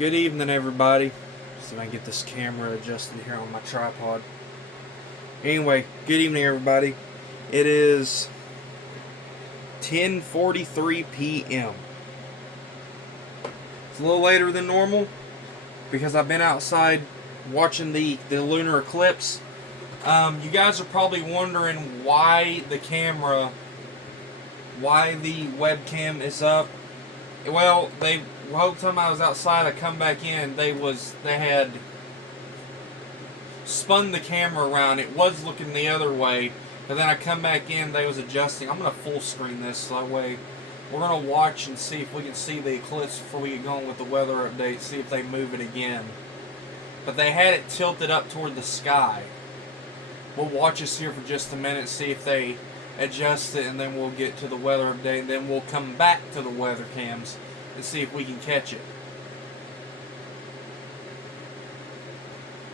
Good evening, everybody. See if I can get this camera adjusted here on my tripod. Anyway, good evening, everybody. It is 10:43 p.m. It's a little later than normal because I've been outside watching the lunar eclipse. You guys are probably wondering why the webcam is up. Well, the whole time I was outside, I come back in. They had spun the camera around. It was looking the other way, and then I come back in. They was adjusting. I'm gonna full screen this so that way we're gonna watch and see if we can see the eclipse before we get going with the weather update. See if they move it again. But they had it tilted up toward the sky. We'll watch this here for just a minute, see if they adjust it, and then we'll get to the weather update, and then we'll come back to the weather cams and see if we can catch it.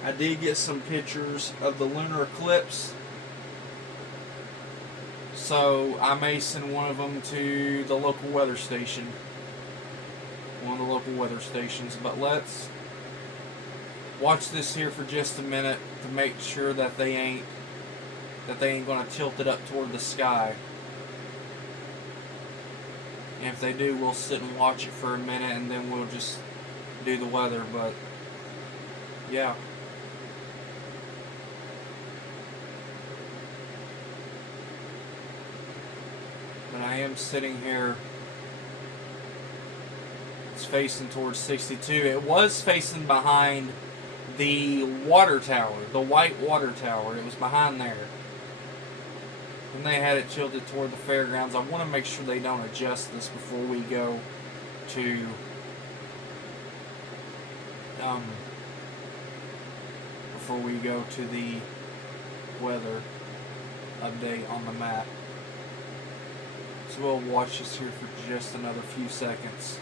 I did get some pictures of the lunar eclipse, so I may send one of them to the local weather station, one of the local weather stations. But let's watch this here for just a minute to make sure that they ain't going to tilt it up toward the sky. And if they do, we'll sit and watch it for a minute, and then we'll just do the weather. But yeah. But I am sitting here. It's facing towards 62. It was facing behind the water tower, the white water tower. It was behind there. And they had it tilted toward the fairgrounds. I want to make sure they don't adjust this before we go to the weather update on the map. So we'll watch this here for just another few seconds.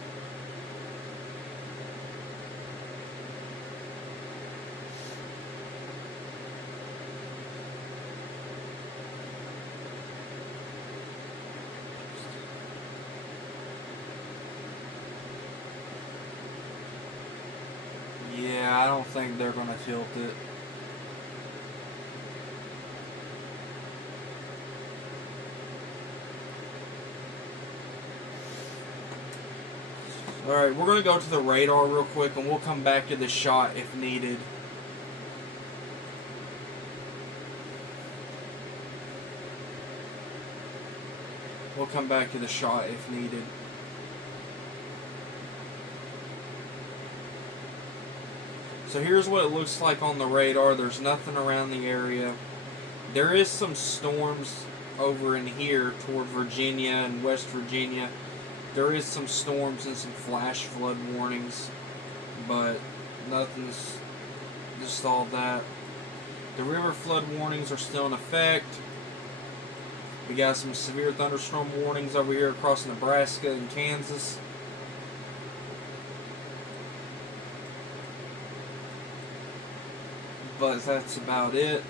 Yeah, I don't think they're going to tilt it. Alright, we're going to go to the radar real quick, and we'll come back to the shot if needed. We'll come back to the shot if needed. So here's what it looks like on the radar. There's nothing around the area. There is some storms over in here toward Virginia and West Virginia. There is some storms and some flash flood warnings, but nothing's just all that. The river flood warnings are still in effect. We got some severe thunderstorm warnings over here across Nebraska and Kansas. But that's about it.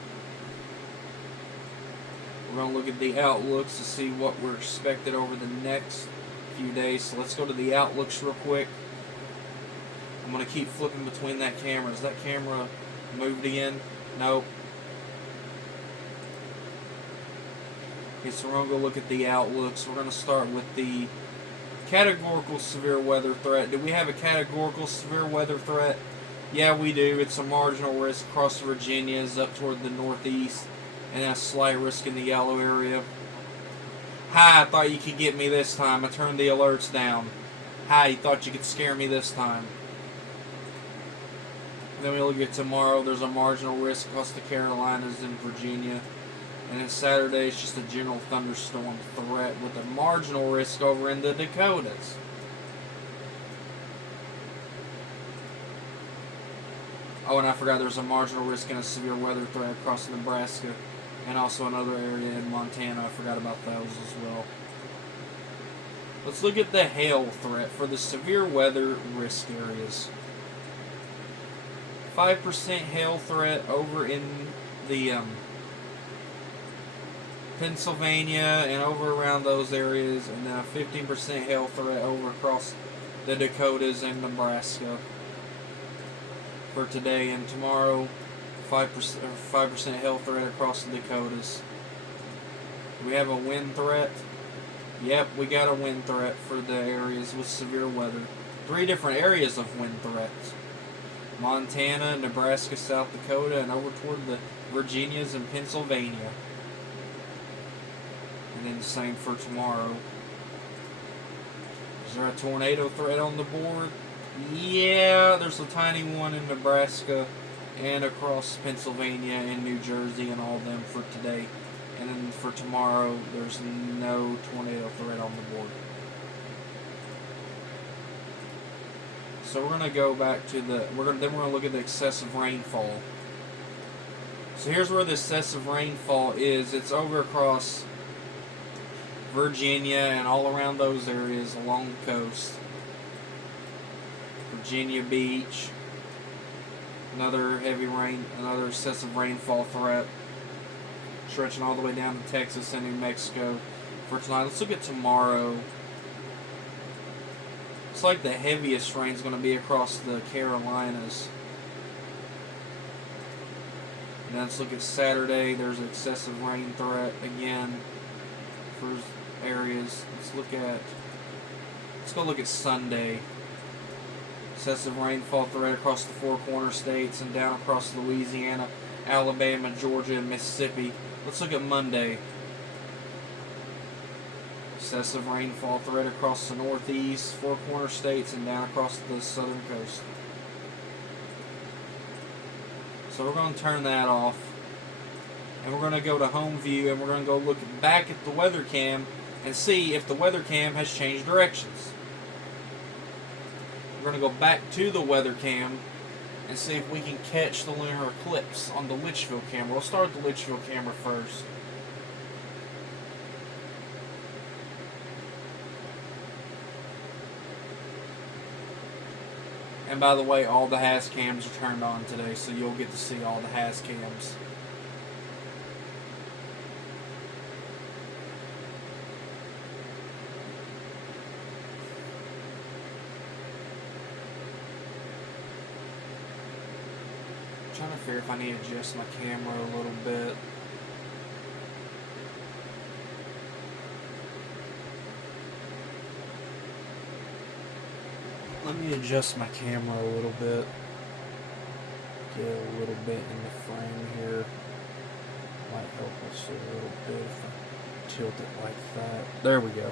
We're going to look at the outlooks to see what we're expected over the next few days. So let's go to the outlooks real quick. I'm going to keep flipping between that camera. Is that camera moved again? Nope. Okay, so we're going to go look at the outlooks. We're going to start with the categorical severe weather threat. Do we have a categorical severe weather threat? Yeah, we do. It's a marginal risk across Virginia, is up toward the northeast, and a slight risk in the yellow area. Hi, I thought you could get me this time. I turned the alerts down. Hi, you thought you could scare me this time. Then we look at tomorrow. There's a marginal risk across the Carolinas and Virginia. And then Saturday, it's just a general thunderstorm threat with a marginal risk over in the Dakotas. Oh, and I forgot there's a marginal risk and a severe weather threat across Nebraska and also another area in Montana. I forgot about those as well. Let's look at the hail threat for the severe weather risk areas. 5% hail threat over in the Pennsylvania and over around those areas, and then a 15% hail threat over across the Dakotas and Nebraska. for today and tomorrow. 5% hail threat across the Dakotas. Do we have a wind threat? Yep, we got a wind threat for the areas with severe weather. 3 different areas of wind threats. Montana, Nebraska, South Dakota, and over toward the Virginias and Pennsylvania. And then the same for tomorrow. Is there a tornado threat on the board? Yeah, there's a tiny one in Nebraska and across Pennsylvania and New Jersey and all of them for today. And then for tomorrow, there's no tornado threat on the board. So we're gonna go back to we're gonna look at the excessive rainfall. So here's where the excessive rainfall is. It's over across Virginia and all around those areas along the coast. Virginia Beach. Another heavy rain, another excessive rainfall threat. Stretching all the way down to Texas and New Mexico for tonight. Let's look at tomorrow. It's like the heaviest rain is going to be across the Carolinas. And let's look at Saturday. There's an excessive rain threat again for areas. Let's go look at Sunday. Excessive rainfall threat across the 4 corner states and down across Louisiana, Alabama, Georgia, and Mississippi. Let's look at Monday. Excessive rainfall threat across the Northeast, 4 corner states, and down across the southern coast. So we're going to turn that off. And we're going to go to home view and we're going to go look back at the weather cam and see if the weather cam has changed directions. We're going to go back to the weather cam and see if we can catch the lunar eclipse on the Litchfield camera. We'll start with the Litchfield camera first. And by the way, all the HAZ cams are turned on today, so you'll get to see all the HAZ cams. I'm trying to figure if I need to adjust my camera a little bit. Let me adjust my camera a little bit. Get a little bit in the frame here. Might help us a little bit if I tilt it like that. There we go.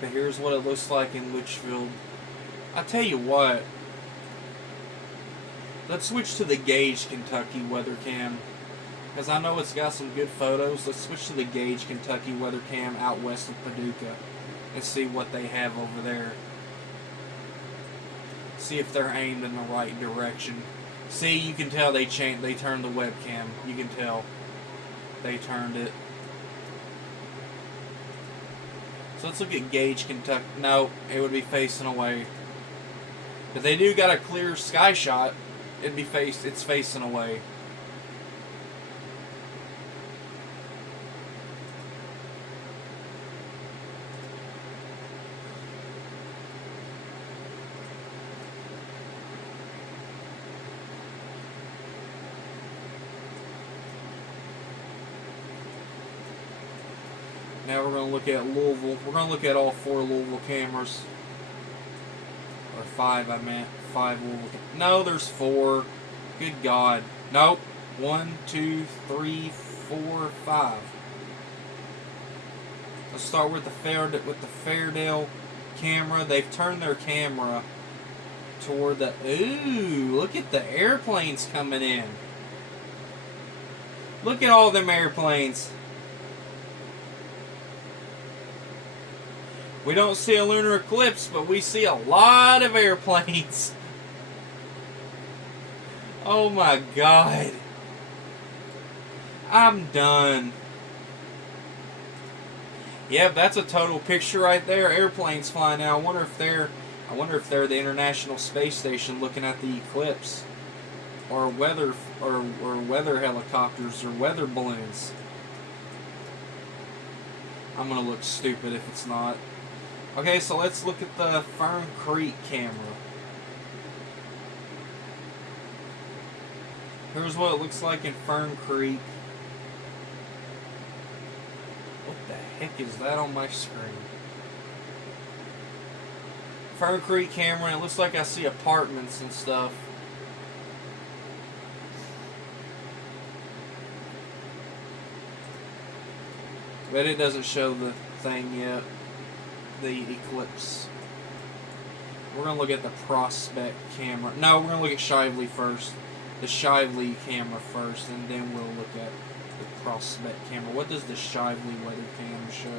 But here's what it looks like in Litchfield. I tell you what. Let's switch to the Gage, Kentucky weather cam. Because I know it's got some good photos. Let's switch to the Gage, Kentucky weather cam out west of Paducah and see what they have over there. See if they're aimed in the right direction. See, you can tell they turned the webcam. You can tell they turned it. So let's look at Gage, Kentucky. No, it would be facing away. But they do got a clear sky shot. It's facing away. Now we're going to look at Louisville. We're going to look at all 4 Louisville cameras. Or 5, I meant. 5 Louisville cameras. No, there's 4. Good God. Nope. 1, 2, 3, 4, 5. Let's start with the Fairdale camera. They've turned their camera toward the... Ooh, look at the airplanes coming in. Look at all them airplanes. We don't see a lunar eclipse, but we see a lot of airplanes. Oh my God. I'm done. Yep, that's a total picture right there. Airplanes flying now. I wonder if they're the International Space Station looking at the eclipse, or weather helicopters or weather balloons. I'm gonna look stupid if it's not. Okay, so let's look at the Fern Creek camera. Here's what it looks like in Fern Creek. What the heck is that on my screen? Fern Creek camera, it looks like I see apartments and stuff. But it doesn't show the thing yet. The Eclipse. We're going to look at the Prospect camera. No, we're going to look at Shively first. The Shively camera first, and then we'll look at the Prospect camera. What does the Shively weather cam show?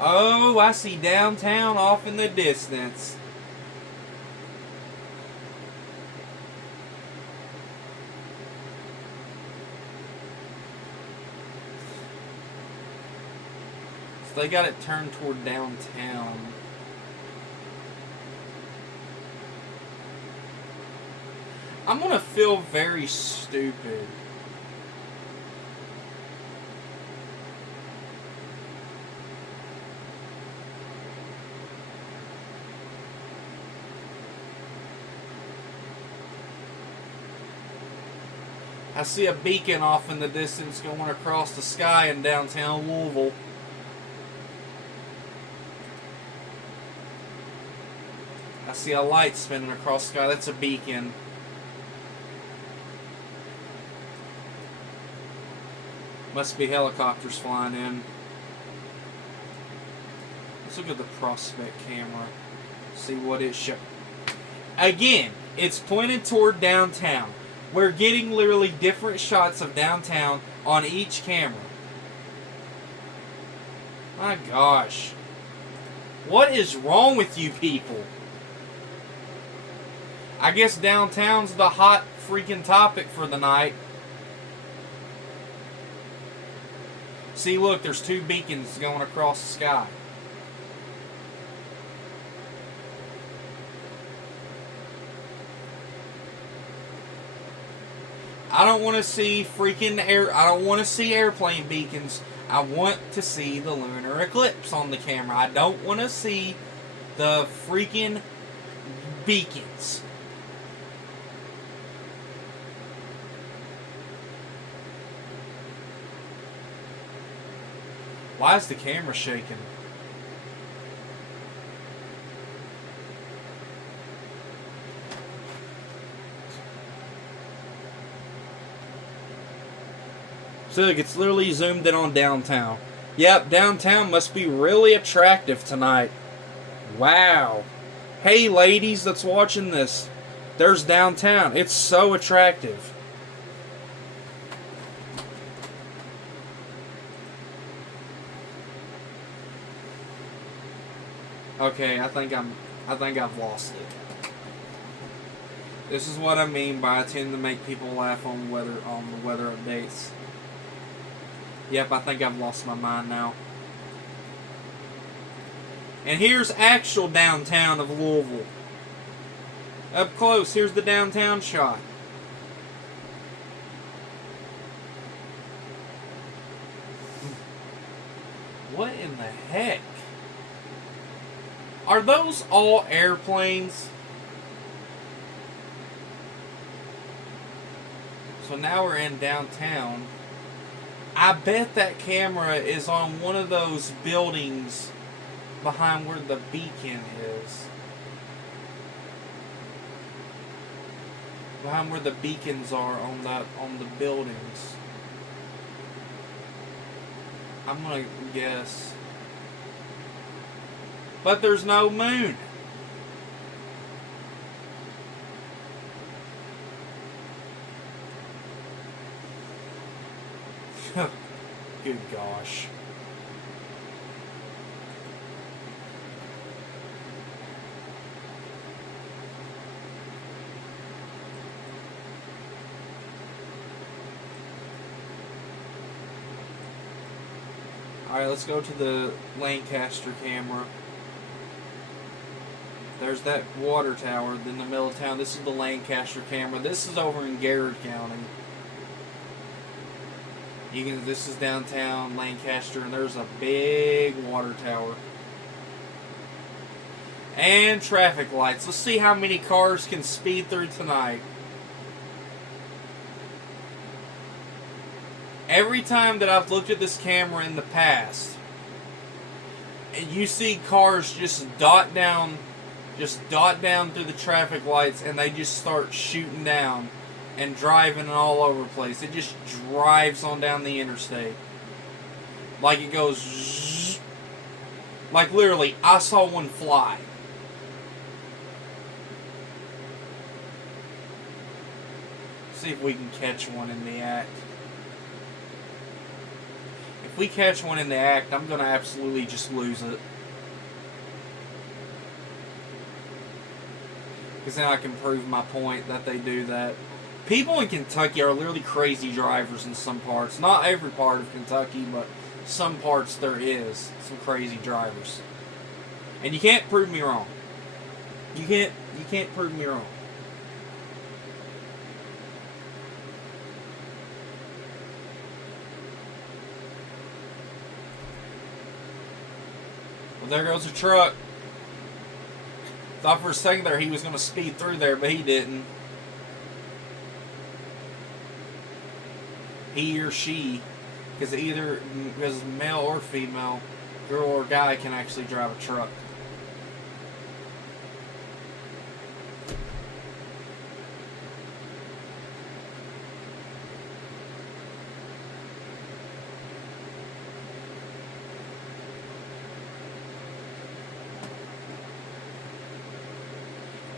Oh, I see downtown off in the distance. So they got it turned toward downtown. I'm gonna feel very stupid. I see a beacon off in the distance going across the sky in downtown Louisville. I see a light spinning across the sky. That's a beacon. Must be helicopters flying in. Let's look at the Prospect camera. See what it shows. Again, it's pointed toward downtown. We're getting literally different shots of downtown on each camera. My gosh. What is wrong with you people? I guess downtown's the hot freaking topic for the night. See, look, there's two beacons going across the sky. I don't want to see I don't want to see airplane beacons. I want to see the lunar eclipse on the camera. I don't want to see the freaking beacons. Why is the camera shaking? So look, it's literally zoomed in on downtown. Yep, downtown must be really attractive tonight. Wow. Hey ladies that's watching this. There's downtown. It's so attractive. Okay, I think I've lost it. This is what I mean by I tend to make people laugh on the weather updates. Yep, I think I've lost my mind now. And here's actual downtown of Louisville. Up close, here's the downtown shot. What in the heck? Are those all airplanes? So now we're in downtown. I bet that camera is on one of those buildings behind where the beacon is. Behind where the beacons are on the buildings. I'm gonna guess. But there's no moon. Good gosh. Alright, let's go to the Lancaster camera. There's that water tower in the middle of town. This is the Lancaster camera. This is over in Garrett County. This is downtown Lancaster, and there's a big water tower. And traffic lights. Let's see how many cars can speed through tonight. Every time that I've looked at this camera in the past, and you see cars just dot down through the traffic lights, and they just start shooting down and driving all over the place. It just drives on down the interstate. Like it goes zzz. Like literally, I saw one fly. See if we can catch one in the act. If we catch one in the act, I'm going to absolutely just lose it. Because then I can prove my point that they do that. People in Kentucky are literally crazy drivers in some parts. Not every part of Kentucky, but some parts there is some crazy drivers. And you can't prove me wrong. You can't prove me wrong. Well, there goes a truck. Thought for a second there he was going to speed through there, but he didn't. He or she, because male or female, girl or guy can actually drive a truck.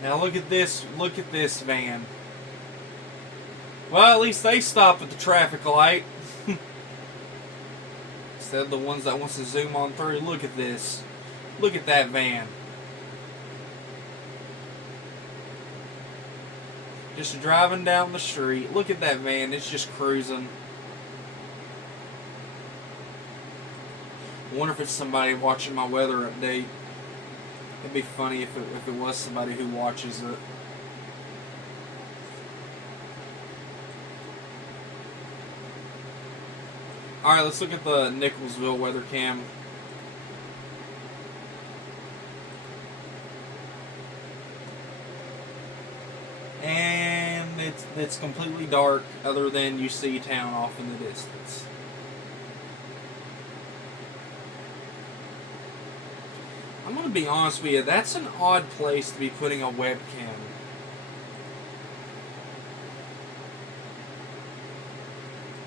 Now look at this van. Well, at least they stop at the traffic light. Instead of the ones that wants to zoom on through. Look at this. Look at that van. Just driving down the street. Look at that van. It's just cruising. I wonder if it's somebody watching my weather update. It'd be funny if it was somebody who watches it. Alright, let's look at the Nicholsville weather cam. And it's completely dark other than you see town off in the distance. I'm going to be honest with you, that's an odd place to be putting a webcam.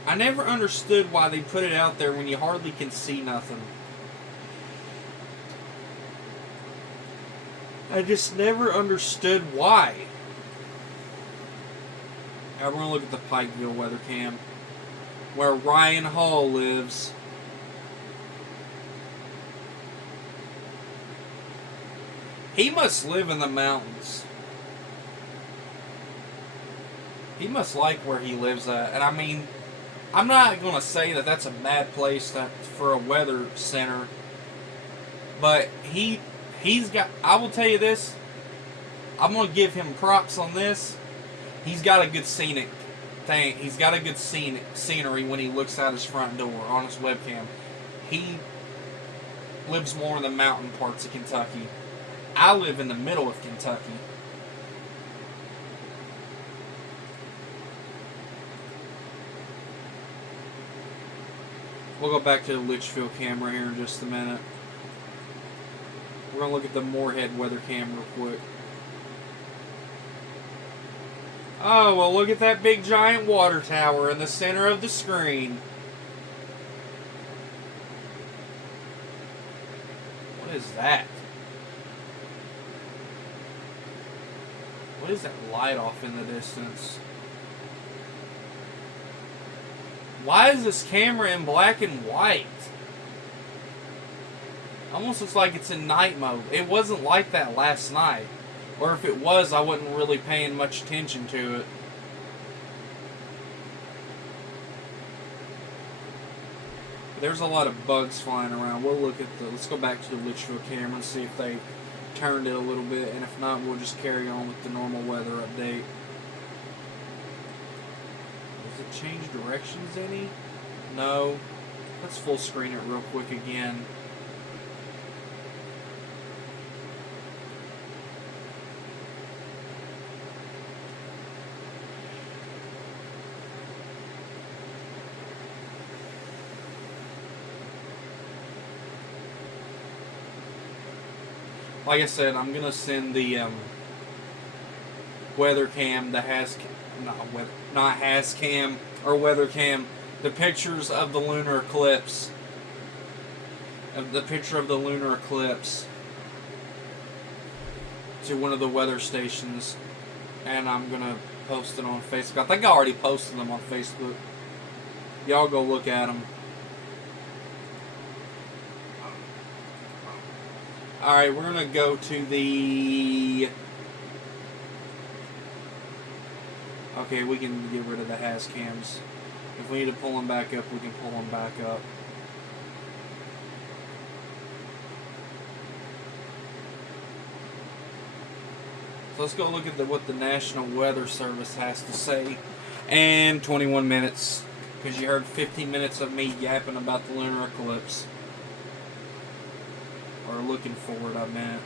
I never understood why they put it out there when you hardly can see nothing. I just never understood why. Now we're going to look at the Pikeville weather cam, where Ryan Hall lives. He must live in the mountains. He must like where he lives at. And I mean, I'm not going to say that that's a bad place for a weather center. But he's got, I will tell you this, I'm going to give him props on this. He's got a good scenic thing. He's got a good scenery when he looks out his front door on his webcam. He lives more in the mountain parts of Kentucky. I live in the middle of Kentucky. We'll go back to the Litchfield camera here in just a minute. We're going to look at the Moorhead weather cam real quick. Oh, well, look at that big giant water tower in the center of the screen. What is that? What is that light off in the distance? Why is this camera in black and white? Almost looks like it's in night mode. It wasn't like that last night. Or if it was, I wasn't really paying much attention to it. There's a lot of bugs flying around. Let's go back to the Litchfield camera and see if they turned it a little bit, and if not, we'll just carry on with the normal weather update. Does it change directions any? No. Let's full screen it real quick again. Like I said, I'm gonna send the weather cam, the not Hascam or weather cam, the pictures of the lunar eclipse, to one of the weather stations, and I'm gonna post it on Facebook. I think I already posted them on Facebook. Y'all go look at them. Alright, we're going to go to the... Okay, we can get rid of the Hascams. If we need to pull them back up, we can pull them back up. So let's go look at what the National Weather Service has to say. And 21 minutes. Because you heard 15 minutes of me yapping about the lunar eclipse. Or looking forward, I meant.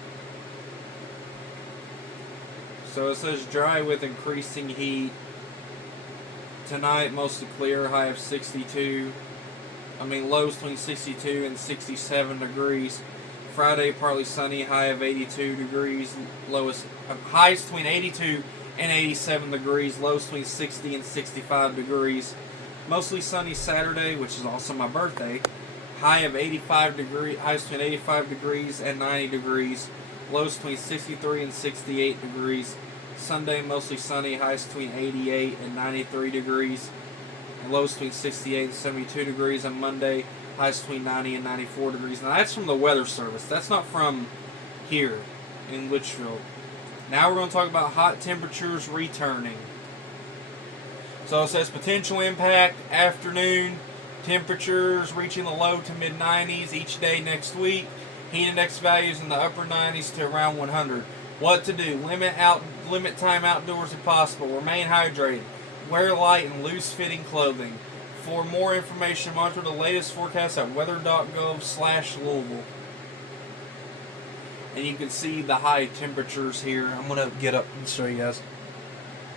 So it says dry with increasing heat. Tonight, mostly clear, high of 62. Lows between 62 and 67 degrees. Friday, partly sunny, high of 82 degrees. Highs between 82 and 87 degrees. Lows between 60 and 65 degrees. Mostly sunny Saturday, which is also my birthday. High of 85 degrees, highs between 85 degrees and 90 degrees. Lows between 63 and 68 degrees. Sunday, mostly sunny, highs between 88 and 93 degrees. And lows between 68 and 72 degrees. On Monday, highs between 90 and 94 degrees. Now that's from the Weather Service. That's not from here in Litchfield. Now we're going to talk about hot temperatures returning. So it says potential impact, afternoon. Temperatures reaching the low to mid 90s each day next week. Heat index values in the upper 90s to around 100. What to do? Limit time outdoors if possible. Remain hydrated. Wear light and loose-fitting clothing. For more information, monitor the latest forecast at weather.gov/Louisville. And you can see the high temperatures here. I'm going to get up and show you guys.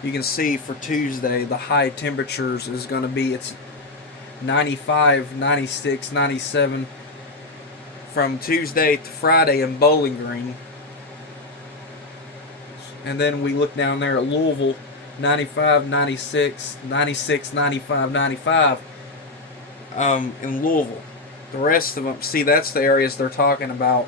You can see for Tuesday, the high temperatures is going to be, it's 95, 96, 97 from Tuesday to Friday in Bowling Green. And then we look down there at Louisville, 95, 96, 96, 95, 95 in Louisville. The rest of them, see, that's the areas they're talking about.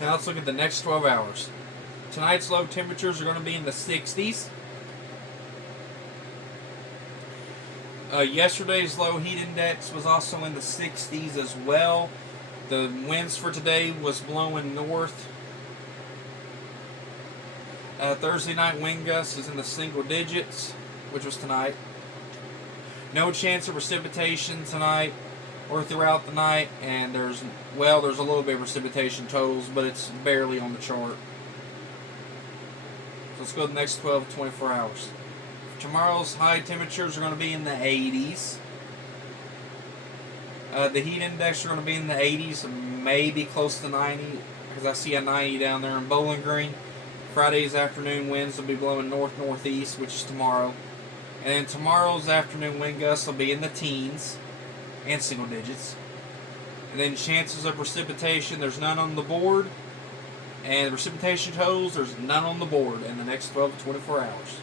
Now let's look at the next 12 hours. Tonight's low temperatures are going to be in the 60s. Yesterday's low heat index was also in the 60s as well. The winds for today was blowing north. Thursday night wind gusts is in the single digits, which was tonight. No chance of precipitation tonight or throughout the night, and there's a little bit of precipitation totals, but it's barely on the chart. So let's go to the next 12 to 24 hours. Tomorrow's high temperatures are going to be in the 80s. The heat index are going to be in the 80s, maybe close to 90, because I see a 90 down there in Bowling Green. Friday's afternoon winds will be blowing north-northeast, which is tomorrow. And then tomorrow's afternoon wind gusts will be in the teens and single digits. And then chances of precipitation, there's none on the board. And the precipitation totals, there's none on the board in the next 12 to 24 hours.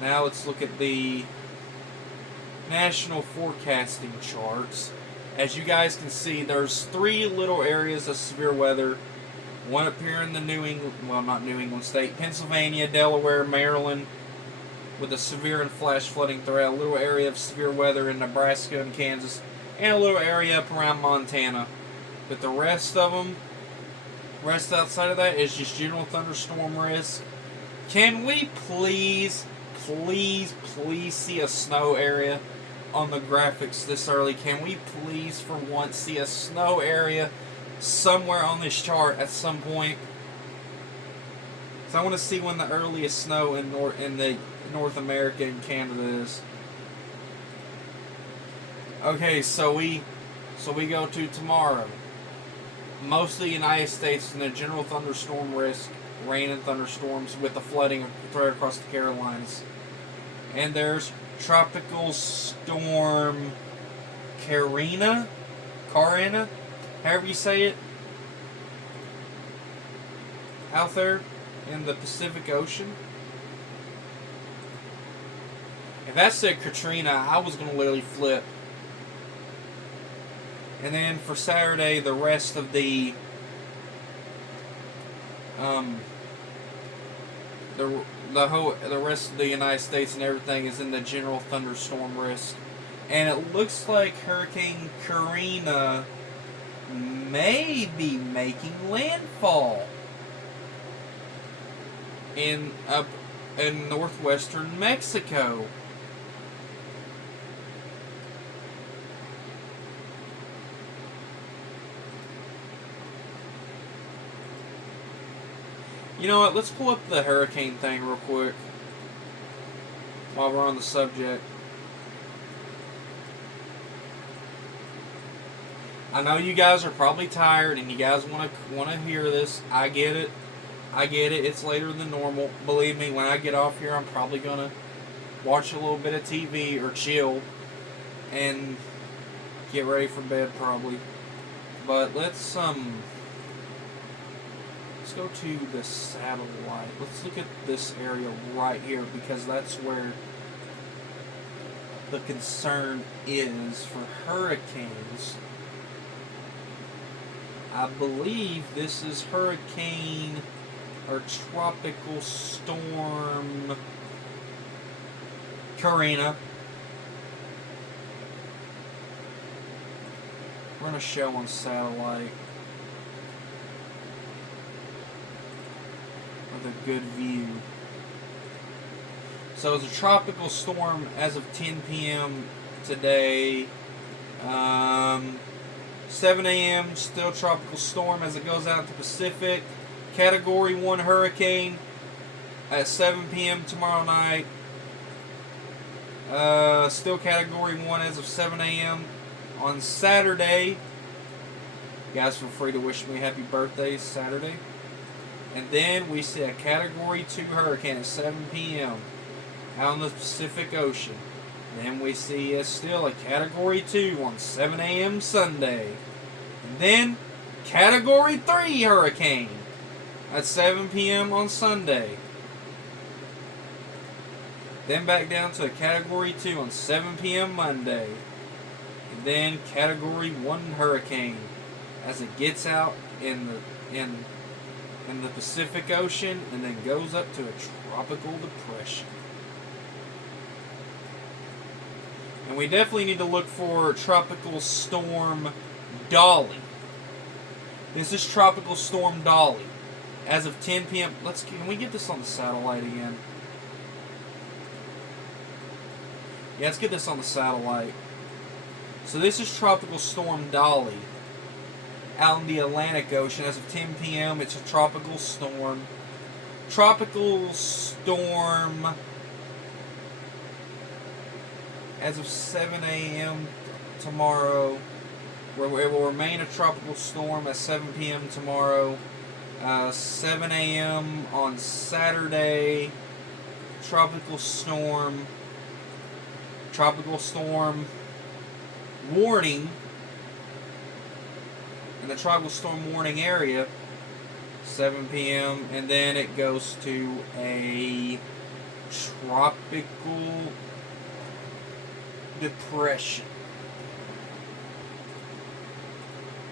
Now let's look at the national forecasting charts. As you guys can see, there's 3 little areas of severe weather. One up here in the not New England state, Pennsylvania, Delaware, Maryland, with a severe and flash flooding threat. A little area of severe weather in Nebraska and Kansas, and a little area up around Montana. But the rest outside of that is just general thunderstorm risk. Can we please see a snow area on the graphics this early? Can we please, for once, see a snow area somewhere on this chart at some point. So I want to see when the earliest snow in the North America and Canada is. Okay, so we go to tomorrow. Most of the United States in a general thunderstorm risk, rain and thunderstorms with the flooding right across the Carolinas. And there's Tropical Storm Karina, however you say it, out there in the Pacific Ocean. If that said Katrina, I was going to literally flip. And then for Saturday, the rest of the rest of the United States and everything is in the general thunderstorm risk. And it looks like Hurricane Karina may be making landfall in northwestern Mexico. You know what, let's pull up the hurricane thing real quick while we're on the subject. I know you guys are probably tired and you guys want to hear this. I get it. It's later than normal. Believe me, when I get off here, I'm probably going to watch a little bit of TV or chill and get ready for bed probably. But let's go to the satellite. Let's look at this area right here because that's where the concern is for hurricanes. I believe this is hurricane or tropical storm Karina. We're going to show on satellite with a good view. So it's a tropical storm as of 10 p.m. today. 7 a.m. still tropical storm as it goes out to Pacific. Category 1 hurricane at 7 p.m. tomorrow night. Still Category 1 as of 7 a.m. on Saturday. You guys feel free to wish me happy birthday Saturday. And then we see a Category 2 hurricane at 7 p.m. out in the Pacific Ocean. Then we see still a Category 2 on 7 a.m. Sunday. And then Category 3 hurricane at 7 p.m. on Sunday. Then back down to a Category 2 on 7 p.m. Monday. And then Category 1 hurricane as it gets out in the Pacific Ocean and then goes up to a tropical depression. And we definitely need to look for Tropical Storm Dolly. This is Tropical Storm Dolly. As of 10 p.m. Can we get this on the satellite again? Yeah, let's get this on the satellite. So this is Tropical Storm Dolly. Out in the Atlantic Ocean. As of 10 p.m. it's a tropical storm. Tropical Storm as of 7 a.m. tomorrow, where it will remain a tropical storm at 7 p.m. tomorrow. 7 a.m. on Saturday, tropical storm warning in the tropical storm warning area, 7 p.m. and then it goes to a tropical depression.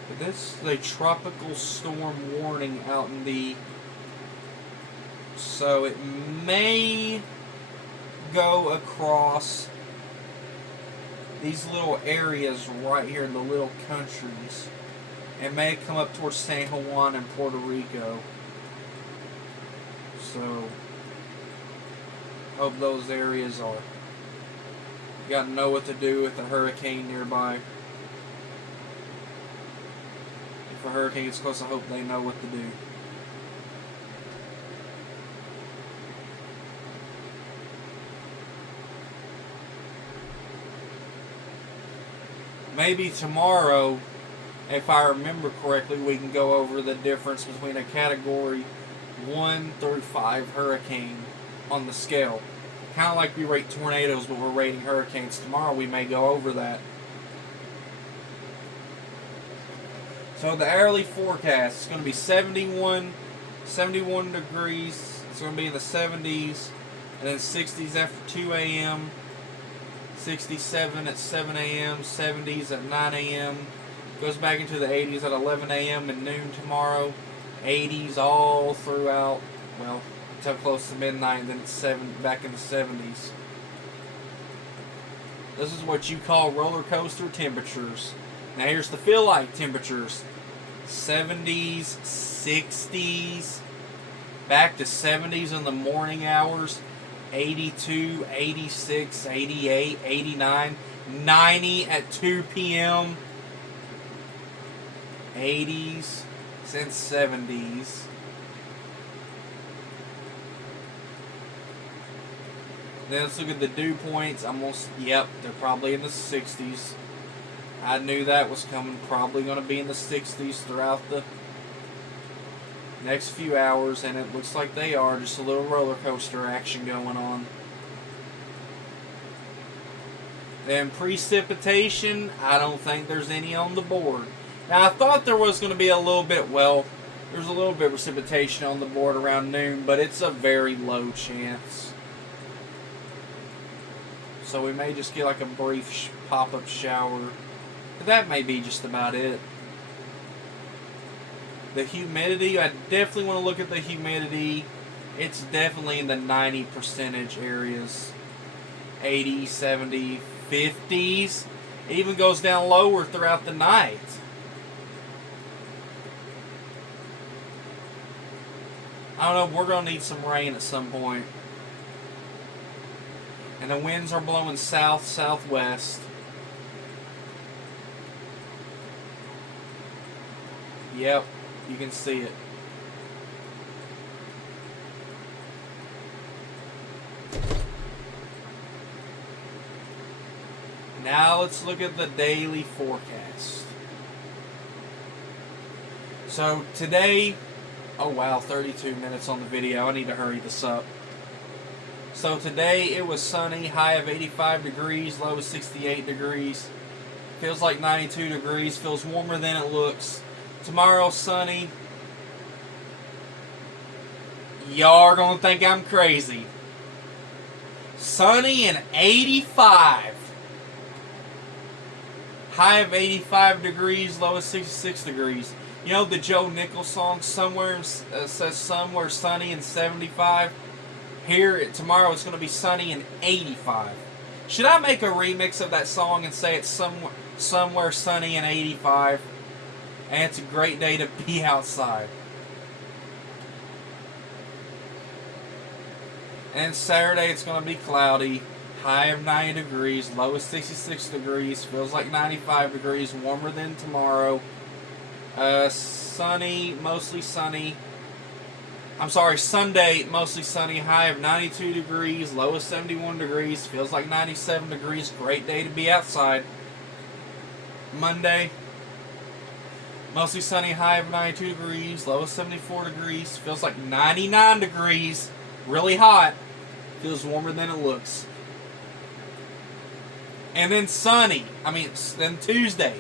But this is a tropical storm warning out in the... So it may go across these little areas right here in the little countries. It may come up towards San Juan and Puerto Rico. So, hope those areas are... You gotta know what to do with a hurricane nearby. If a hurricane gets close, I hope they know what to do. Maybe tomorrow, if I remember correctly, we can go over the difference between a Category 1 through 5 hurricane on the scale. Kind of like we rate tornadoes, but we're rating hurricanes. Tomorrow we may go over that. So the hourly forecast is going to be 71 degrees. It's going to be in the 70s, and then 60s after 2 a.m., 67 at 7 a.m., 70s at 9 a.m., goes back into the 80s at 11 a.m. and noon tomorrow, 80s all throughout, well, until close to midnight, and then it's back in the 70s. This is what you call roller coaster temperatures. Now here's the feel-like temperatures. 70s, 60s, back to 70s in the morning hours, 82, 86, 88, 89, 90 at 2 p.m., 80s, and 70s. Then let's look at the dew points. Yep, they're probably in the 60s. I knew that was coming. Probably going to be in the 60s throughout the next few hours, and it looks like they are. Just a little roller coaster action going on. Then precipitation, I don't think there's any on the board. Now, I thought there was going to be a little bit, there's a little bit of precipitation on the board around noon, but it's a very low chance. So we may just get like a brief pop-up shower. But that may be just about it. The humidity, I definitely want to look at the humidity. It's definitely in the 90% areas. 80, 70, 50s. It even goes down lower throughout the night. I don't know, we're going to need some rain at some point. And the winds are blowing south, southwest. Yep, you can see it. Now let's look at the daily forecast. So today, oh wow, 32 minutes on the video. I need to hurry this up. So today it was sunny, high of 85 degrees, low of 68 degrees. Feels like 92 degrees, feels warmer than it looks. Tomorrow sunny. Y'all are going to think I'm crazy. Sunny and 85. High of 85 degrees, low of 66 degrees. You know the Joe Nichols song, Somewhere says somewhere sunny and 75? Here, tomorrow it's going to be sunny and 85. Should I make a remix of that song and say it's somewhere sunny and 85? And it's a great day to be outside. And Saturday it's going to be cloudy. High of 90 degrees, low of 66 degrees. Feels like 95 degrees, warmer than tomorrow. Sunny, mostly sunny. I'm sorry, Sunday, mostly sunny. High of 92 degrees, low of 71 degrees. Feels like 97 degrees. Great day to be outside. Monday, mostly sunny, high of 92 degrees, low of 74 degrees. Feels like 99 degrees. Really hot. Feels warmer than it looks. And then then Tuesday.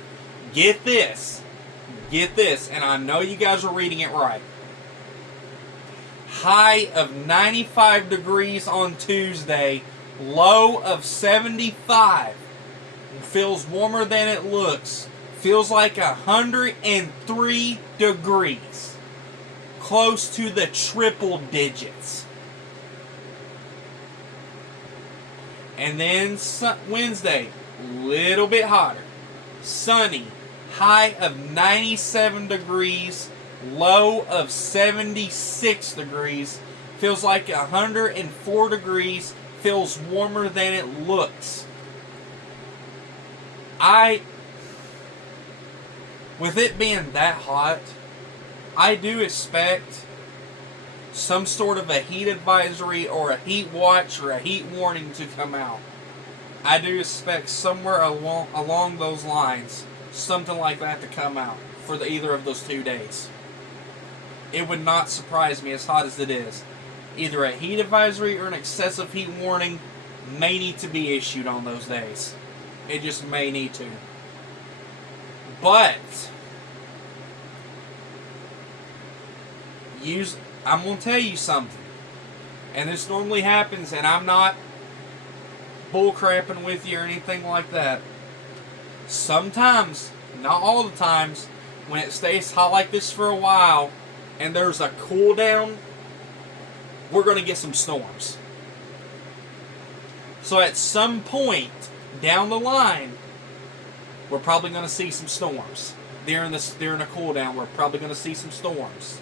Get this. And I know you guys are reading it right. High of 95 degrees on Tuesday. Low of 75. Feels warmer than it looks. Feels like 103 degrees. Close to the triple digits. And then Wednesday, little bit hotter. Sunny, high of 97 degrees, low of 76 degrees. Feels like 104 degrees. Feels warmer than it looks. with it being that hot, I do expect some sort of a heat advisory or a heat watch or a heat warning to come out. I do expect somewhere along those lines, something like that to come out for either of those 2 days. It would not surprise me, as hot as it is. Either a heat advisory or an excessive heat warning may need to be issued on those days. It just may need to. But I'm going to tell you something. And this normally happens, and I'm not bullcrapping with you or anything like that. Sometimes, not all the times, when it stays hot like this for a while and there's a cool down, we're going to get some storms. So at some point down the line, we're probably going to see some storms. During a cool down, we're probably going to see some storms.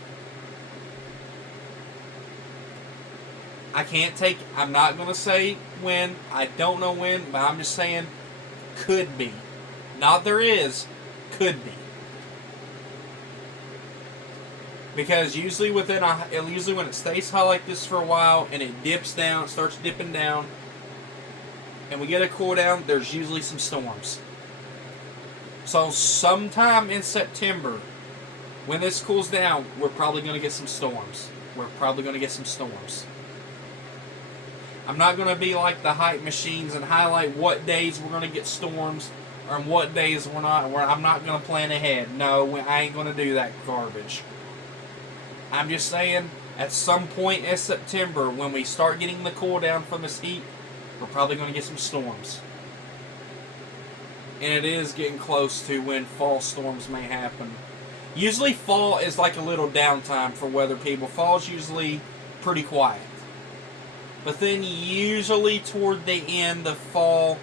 I'm not going to say when. I don't know when, but I'm just saying could be. Not there is, could be. Because usually when it stays hot like this for a while and it dips down, it starts dipping down, and we get a cool down, there's usually some storms. So sometime in September, when this cools down, we're probably going to get some storms. I'm not going to be like the hype machines and highlight what days we're going to get storms or what days we're not. I'm not going to plan ahead. No, I ain't going to do that garbage. I'm just saying, at some point in September, when we start getting the cool down from this heat, we're probably going to get some storms. And it is getting close to when fall storms may happen. Usually fall is like a little downtime for weather people. Fall's usually pretty quiet. But then usually toward the end of fall,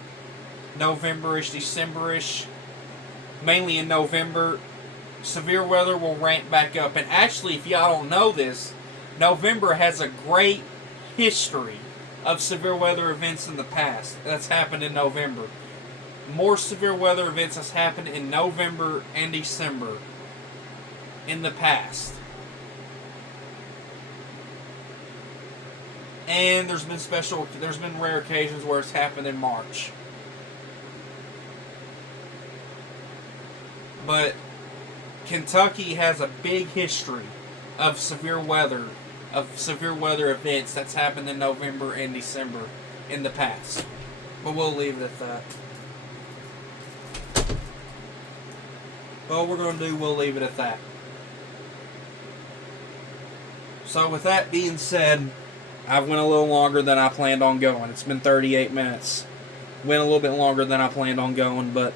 November-ish, December-ish, mainly in November, severe weather will ramp back up. And actually, if y'all don't know this, November has a great history of severe weather events in the past that's happened in November. More severe weather events has happened in November and December in the past. And there's been rare occasions where it's happened in March. But Kentucky has a big history of severe weather events that's happened in November and December in the past. But we'll leave it at that. All we're going to do, we'll leave it at that. So with that being said, I went a little longer than I planned on going. It's been 38 minutes. Went a little bit longer than I planned on going, but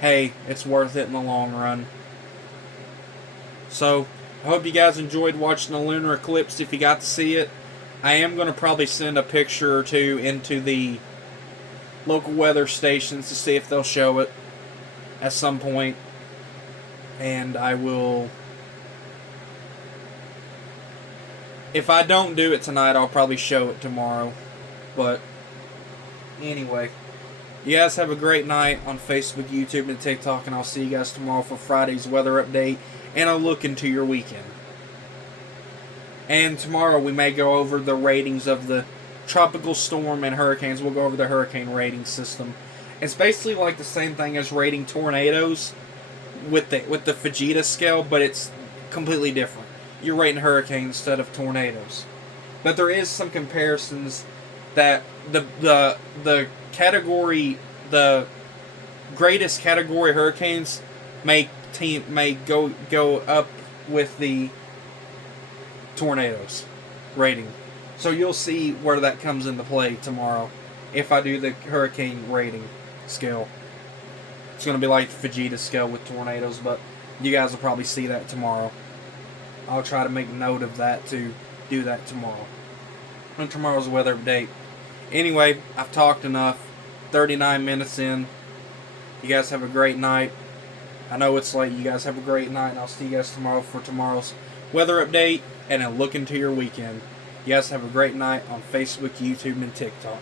hey, it's worth it in the long run. So, I hope you guys enjoyed watching the lunar eclipse if you got to see it. I am going to probably send a picture or two into the local weather stations to see if they'll show it at some point. And I will... If I don't do it tonight, I'll probably show it tomorrow. But, anyway. You guys have a great night on Facebook, YouTube, and TikTok. And I'll see you guys tomorrow for Friday's weather update. And a look into your weekend. And tomorrow we may go over the ratings of the tropical storm and hurricanes. We'll go over the hurricane rating system. It's basically like the same thing as rating tornadoes with the Fujita scale, but it's completely different. You're rating hurricanes instead of tornadoes. But there is some comparisons that the category, the greatest category hurricanes may go up with the tornadoes rating. So you'll see where that comes into play tomorrow if I do the hurricane rating scale. It's going to be like Fujita scale with tornadoes, but you guys will probably see that tomorrow. I'll try to make note of that to do that tomorrow. On tomorrow's weather update. Anyway, I've talked enough. 39 minutes in. You guys have a great night. I know it's late. You guys have a great night, and I'll see you guys tomorrow for tomorrow's weather update and a look into your weekend. You guys have a great night on Facebook, YouTube, and TikTok.